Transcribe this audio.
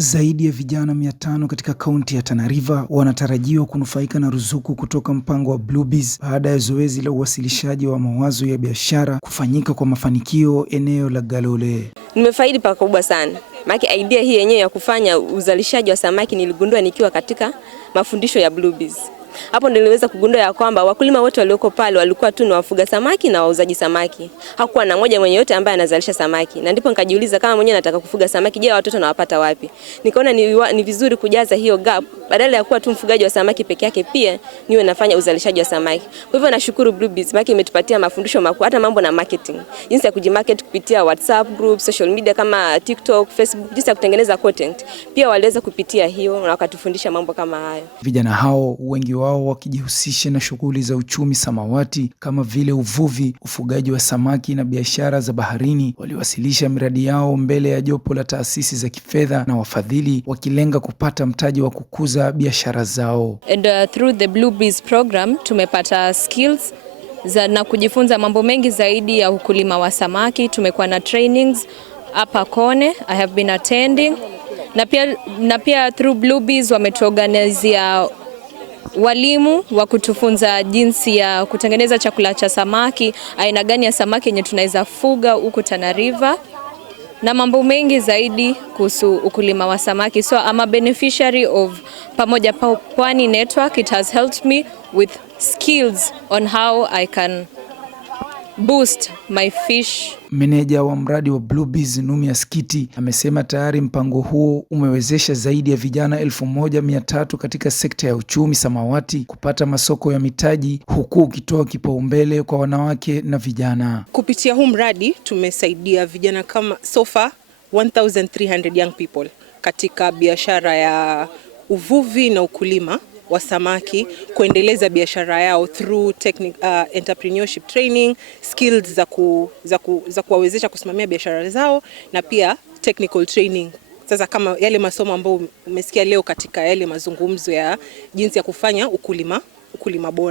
Zaidi ya vijana 500 katika kaunti ya Tana River wanatarajiwa kunufaika na ruzuku kutoka mpango wa Bluebees baada ya zoezi la uwasilishaji wa mawazo ya biashara kufanyika kwa mafanikio eneo la Galole. Nimefaidi pakubwa sana. Maana idea hii yenyewe ya kufanya uzalishaji wa samaki niligundua nikiwa katika mafundisho ya Bluebees. Hapo niliweza kugundua ya kwamba wakulima wote walioko pale walikuwa tu ni wafuga samaki na wauzaji samaki. Hakuwa na mmoja mwenye yote ambaye anazalisha samaki. Na ndipo nikajiuliza kama mwenyewe nataka kufuga samaki, je, watoto nawapata wapi? Nikaona ni vizuri kujaza hiyo gap, badala ya kuwa tu mfugaji wa samaki peke yake, pia niwe nafanya uzalishaji wa samaki. Kwa hivyo nashukuru Bluebees, maana imetupatia mafundisho makubwa, hata mambo na marketing. Jinsi ya kujimarket kupitia WhatsApp group, social media kama TikTok, Facebook, jinsi ya kutengeneza content. Pia waliweza kupitia hiyo na wakatufundisha mambo kama hayo. Vijana hao wengi wao wakijihusisha na shughuli za uchumi samawati kama vile uvuvi, ufugaji wa samaki na biashara za baharini, waliwasilisha miradi yao mbele ya jopo la taasisi za kifedha na wafadhili, wakilenga kupata mtaji wa kukuza biashara zao. And through the Bluebees program tumepata skills na kujifunza mambo mengi zaidi ya ukulima wa samaki. Tumekuwa na trainings hapa Kone, I have been attending, na pia through Bluebees wametuorganizia walimu wa kutufunza jinsi ya kutengeneza chakula cha samaki, aina gani ya samaki yenye tunaweza fuga huko Tana River, na mambo mengi zaidi kuhusu ukulima wa samaki. So I'm a beneficiary of Pamoja Pwani network. It has helped me with skills on how I can boost my fish. Meneja wa mradi wa Bluebees Numia Skiti amesema tayari mpango huo umewezesha zaidi ya vijana 1300 katika sekta ya uchumi samawati kupata masoko ya mitaji, huku ukitoa kipaumbele kwa wanawake na vijana. Kupitia huu mradi tumesaidia vijana kama so far 1300 young people katika biashara ya uvuvi na ukulima wa samaki, kuendeleza biashara yao through entrepreneurship training, skills za kuwawezesha kusimamia biashara zao, na pia technical training. Sasa kama yale masomo ambayo umesikia leo katika yale mazungumzo ya jinsi ya kufanya ukulima bora.